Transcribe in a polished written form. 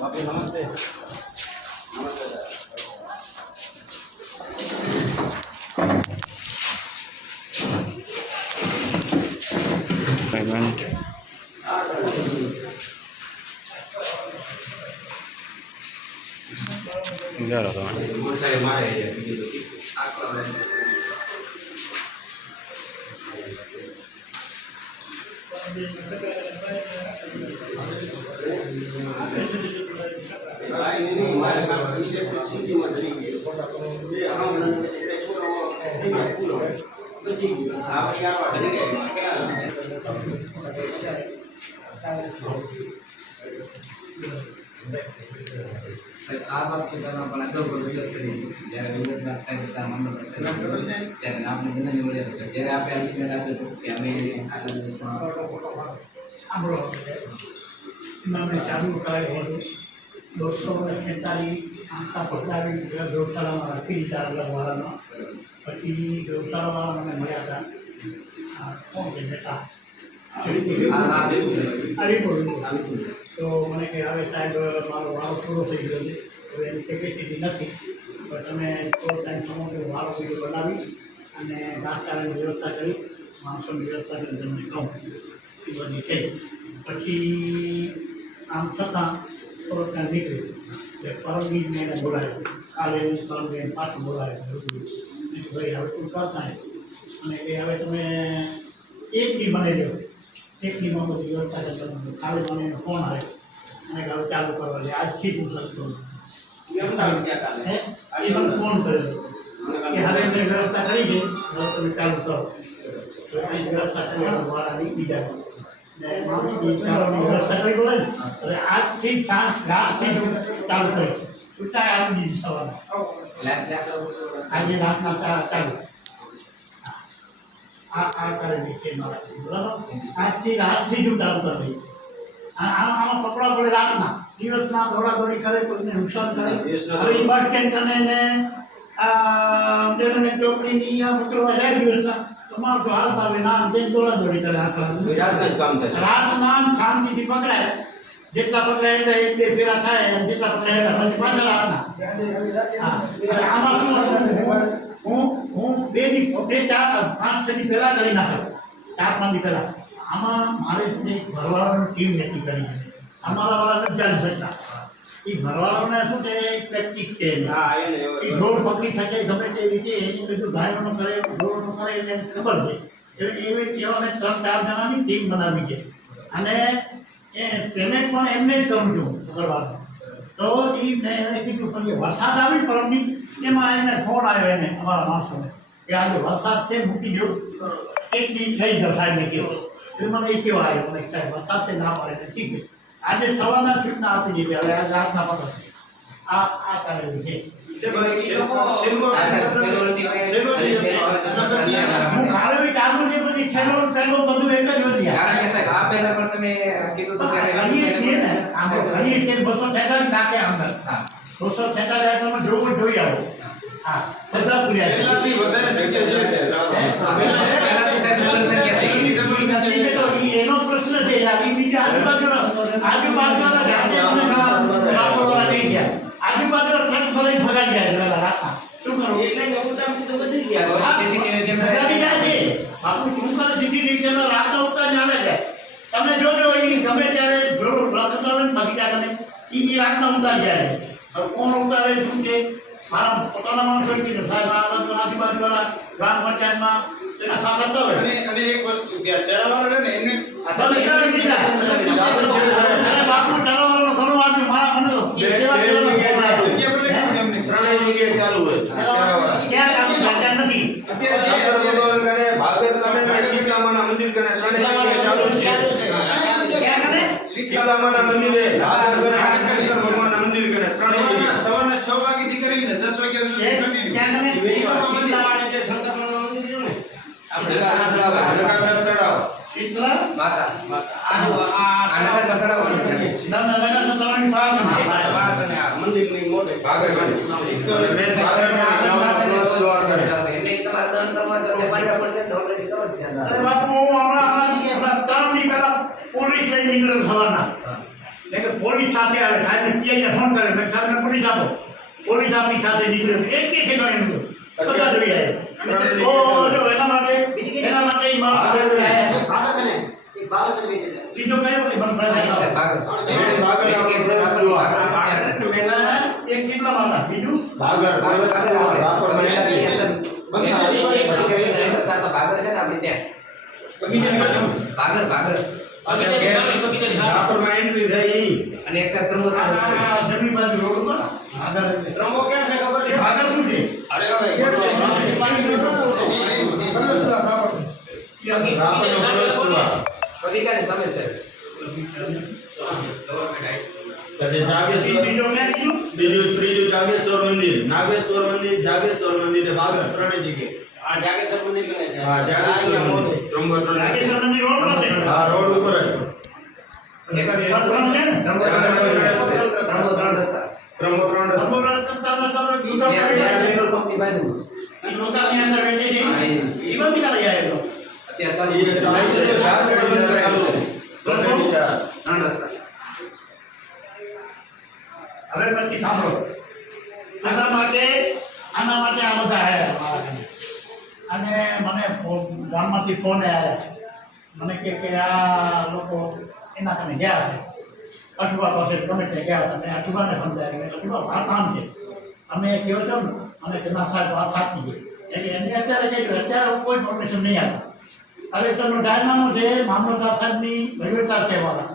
बापू नमस्ते। पेमेंट इधर आता है आप आपके पहला अपना दो को यूज करिए जरा यूज ना साइड का मन में से जरा आपने बिना निवड़े से जरा आप आगे में आते तो क्या मैं आगे में सुना આપણો એમાં ચાલુ કરાય 245 આંકા પકડાવી ગૌશાળામાં રાખી દીધા અલગવાળાનો પછી ગૌશાળાવાળા મને મળ્યા હતા કોણ કે બેટા તો મને કે હવે સાહેબ મારો વાળો પૂરો થઈ ગયો છે હવે એની કેપેસિટી નથી પણ તમે થોડો ટાઈમ સમય વાળો બીજો બનાવી અને ઘાસચારાની વ્યવસ્થા કરી માણસોની વ્યવસ્થા કરી તમને કહું એ બધી છે પછી આમ છતાં થોડોક ટાઈમ નીકળ્યું કે પરમબીજ મેં એને બોલાવ્યો કાલે પરમબીજ પાછું બોલાવ્યો ભાઈ હવે તું કરતા અને કે હવે તમે એક દી બની દો એક દીમાં બધી વ્યવસ્થા કરતા કાલે મને એનો ફોન આવ્યો અને હવે ચાલુ કરવા દે આજથી હું શકતો એ મને ફોન કર્યો કે હવે મેં વ્યવસ્થા કરી છે હવે તમે ચાલુ કરો તો એ વ્યવસ્થા કરી વાળાની બીજા વ્યવસ્થા કરી બોલે ને હવે આજથી રાતથી ચાલુ કરી છૂટા આવી દીધી સવારે આજે રાતના ચાલુ આ કરેલી છે મારાથી બરાબર આજથી રાતથી જ ચાલુ કરી દઈ આમાં પકડા પડે રાતના દિવસના દોડાદોડી કરે કોઈને નુકસાન કરે હવે બસ સ્ટેન્ડ અને ચોકડીની આ પકડવા જાય દિવસના તમારો તો હાલ આવે ના બેન દોડાદોડી કરે રાતના શાંતિથી પકડાય જેટલા પકડાય એટલે એક બે ફેરા થાય જેટલા પકડાય એટલે પછી પાછળ રાતના આમાં શું હું બે 4-5 દી પહેલાં કરી નાખ્યો 4-5 દી પહેલાં આમાં મારે એક ભરવાળાની ટીમ નક્કી કરી છે અમારા વાળા નથી ચાલી શકતા એ ભરવાળાને શું છે પ્રેક્ટિસ છે એ ઢોર પકડી શકે ગમે તે રીતે એની બધું ગાયોનું કરે ઢોરનું કરે એટલે ખબર છે એટલે એવી એવાને 3-4 જણાની ટીમ બનાવી છે અને એ પેમેન્ટ પણ એમને જ કરું છું ભરવાનું તો એ મેં એને કીધું પણ વરસાદ આવી પરમની એમાં એને ફોન આવ્યો એને અમારા માણસોને કે આજે વરસાદ છે મૂકી દો એક દી થઈ ગયો સાહેબને કેવો એટલે મને એ કેવો આવ્યો મને સાહેબ વરસાદ છે ના પડે ને ઠીક છે આજે સવારના સૂચના આપી દીધી હવે આજે રાતના પકડ આ કરેલું છે હું ખાલી ચાલુ છે પછી છેલ્લો પહેલો બધું એક જ વધી કારણ કે સાહેબ આ પહેલા પણ તમે કીધું તો કરીએ છીએ ને આમ કરીએ છીએ 246 નાખે અંદર 246 આઈટમ જોઈ આવો હા બધા પૂર્યા પહેલાથી વધારે સંખ્યા છે પહેલાથી સાહેબ વધારે સંખ્યા થઈ ગઈ એનો પ્રશ્ન છે આ બીજા આજુબાજુના જાતે મને વાળા થઈ ગયા આજુબાજુના ટ્રક ભલે ભગાડી જાય રાતના શું કરું એટલે તો બધી ગયા સીસીટીવી કેમેરા બાપુ શું કરે સીધી રીતે રાતના ઉતા જ આવે છે તમે જોજો એ ગમે ત્યારે જોડો રખડો ને બગીચા તમે એ રાતના ઉતા જાય હવે કોણ ઉતારે શું છે મારા પોતાના માણસો કીધું સાહેબ આ બાજુ આજુબાજુવાળા ગ્રામ પંચાયતમાં આખા કરતા હોય અને એક વસ્તુ કે ચરાવાળો ને એમને અરે બાપુ ચલાવવાનો ઘણો આવ્યું મારા મને ચાલુ હોય ક્યાં કામ કરતા નથી અત્યારે ભાગર તમે સીતામાના મંદિર કને ચાલુ છે ક્યાં કરે સીતામાના મંદિરે ભાગર ભગવાનના મંદિર કને સવારના 6 વાગ્યાથી કરી ને 10 વાગ્યા સુધી ક્યાં કરે સીતામાને જે શંકરનું મંદિર છે ને આપણે તળાવ કેટલા માતા આ નગર સરકારા મંદિરની મોટે ભાગર એટલે તમારે દન કરવા પડશે તો ધ્યાન અરે રાખો. બાપુ હું હમણાં 3 દી પહેલા પોલીસ લઈ નીકળ્યો સવારના હા. એટલે પોલીસ સાથે આવે સાહેબને પીઆઈને ફોન કરે મેં સાહેબને પોલીસ આપો પોલીસ આપણી સાથે નીકળ્યો એક કે છે એનું બધા જોઈ આવ્યા તો એના માટે ઈ માણસ આગળ આવ્યા. બીજો કયો કે બંધ અહીંયા સાહેબ, ભાગર. મેન ભાગર એક દિવસ પછી ભાગર. એક કેટલા માણસ બીજું ભાગર ભાગર, ભાગર આપણે. રાપર બગીચાની અંદર બગીચાની અંદર enter થતા ભાગર છે ને આપણી ત્યાં. ભાગર, ભાગર. રાપર માં એન્ટ્રી થઈ અને એક સાથે ત્રંબો ત્રણ રસ્તો. જમણી બાજુ રોડ ઉપર આગળ ત્રંબો ક્યાં છે ખબર છે? આગળ શું છે અરે રાપર નો પ્રવેશ દ્વાર બગીચાની સામે છે. પછી જાગેશ્વર બીજો ક્યાં કીધું ત્રીજું જાગેશ્વર મંદિર નાગેશ્વર મંદિર જાગેશ્વર મંદિર ને ભાગર ત્રણેય જગ્યાએ આ જાગેશ્વર મંદિર ગણે છે. હા જાગેશ્વર મંદિર ત્રંબો ત્રણ નાગેશ્વર મંદિર રોડ પર છે હા રોડ ઉપર જ એક ત્રણ છે ને ત્રંબો ત્રણ રસ્તા. ત્રંબો ત્રણ રસ્તા. ખબર તમને તમે ત્યાં પેટ્રોલ પંપની બાજુ. લોકાની અંદર બેઠે છે હા, એ નથી કરી આવ્યો અત્યારે એ ચાલુ છે. ચાલુ છે, ચાર પેટ્રોલ કરેલું. ત્રણેય ચાર. ત્રણ રસ્તા. હવે પછી સાંભળો આના માટે આ બધા આવ્યા અને મને ગામમાંથી ફોન આવ્યા મને કે આ લોકો એના કને ગયા છે અઠવા પાસે ગમે તે ગયા છે અને અઠવાને સમજાય કે અઠવા આ કામ છે અમે કહો છો ને અને તેના સાહેબ વાત સાચી છે એટલે એને અત્યારે કહ્યું અત્યારે કોઈ પરમિશન નહીં આપે કલેક્ટરનો ડાયનામો છે મામલતદાર સાહેબની વહીવટદાર કહેવાના